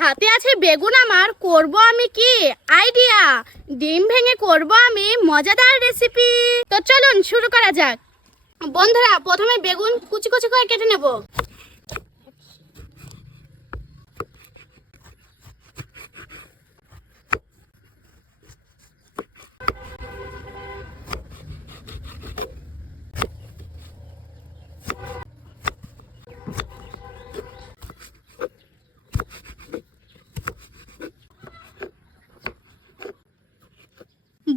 হাতে আছে বেগুন আমার, করব আমি কি? আইডিয়া ডিম ভেঙে করব আমি, মজাদার রেসিপি তো চলুন শুরু করা যাক। বন্ধুরা, প্রথমে বেগুন কুচি কুচি করে কেটে নেব।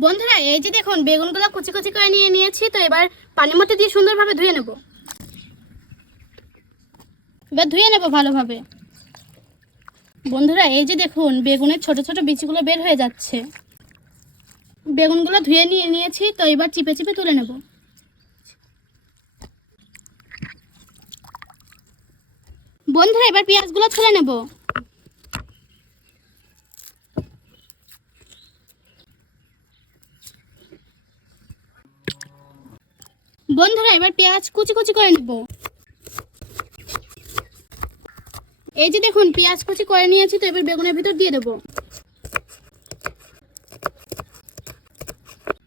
বন্ধুরা, এই যে দেখুন, বেগুনগুলো কুচি কুচি করে নিয়ে নিয়েছি, তো এবার পানির মধ্যে দিয়ে সুন্দরভাবে ধুয়ে নেব। এবার ধুয়ে নেব ভালোভাবে। বন্ধুরা, এই যে দেখুন, বেগুনের ছোট ছোট বিচিগুলো বের হয়ে যাচ্ছে। বেগুনগুলো ধুয়ে নিয়ে নিয়েছি, তো এবার চিপে চিপে তুলে নেব। বন্ধুরা, এবার পেঁয়াজগুলো ছুলে নেব। বন্ধুরা, এবার পেঁয়াজ কুচি কুচি করে নেব। এই যে দেখুন, পেঁয়াজ কুচি করে নিয়েছি, তো এবার বেগুনের ভিতর দিয়ে দেব।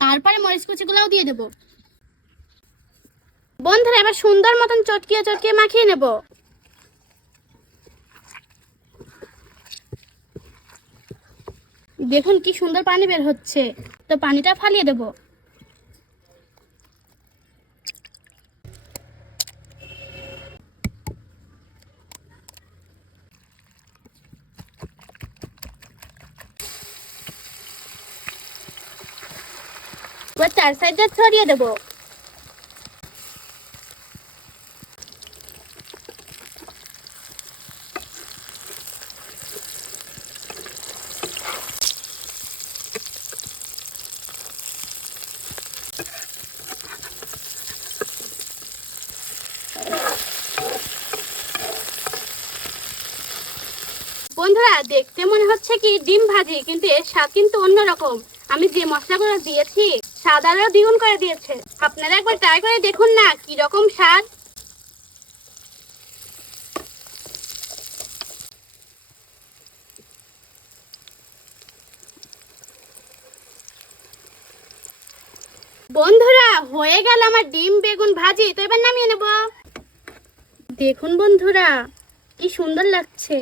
তারপরে মরিচ কুচিগুলোও দিয়ে দেব। বন্ধুরা, এবার সুন্দর মতন চটকিয়ে চটকিয়ে মাখিয়ে নেব। দেখুন কি সুন্দর পানি বের হচ্ছে। তো পানিটা ফালিয়ে দেবো। এবার চার সাইডটা ছড়িয়ে দেবো। বন্ধুরা, দেখতে মনে হচ্ছে কি ডিম ভাজি, কিন্তু এর স্বাদ কিন্তু অন্যরকম। আমি যে মশলাগুলো দিয়েছি স্বাদ আরও দ্বিগুণ করে দিয়েছে। আপনারা একবার ট্রাই করে দেখুন না, কি রকম স্বাদ। বন্ধুরা, হয়ে গেল আমার ডিম বেগুন ভাজি, তো এবার নামিয়ে নেব। দেখুন বন্ধুরা, কি সুন্দর লাগছে।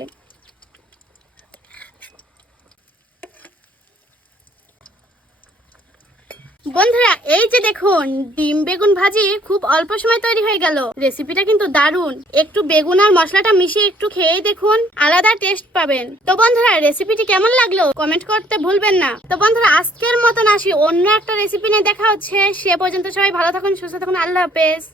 বন্ধুরা, এই যে দেখুন, ডিম বেগুন ভাজি খুব অল্প সময় তৈরি হয়ে গেল। রেসিপিটা কিন্তু দারুণ। একটু বেগুন আর মশলাটা মিশিয়ে একটু খেয়ে দেখুন, আলাদা টেস্ট পাবেন। তো বন্ধুরা রেসিপিটি কেমন লাগল? কমেন্ট করতে ভুলবেন না। তো বন্ধুরা, আজকের মতন আসি, অন্য একটা রেসিপি নিয়ে দেখা হচ্ছে। সে পর্যন্ত সবাই ভালো থাকুন, সুস্থ থাকুন, আল্লাহ হাফেজ।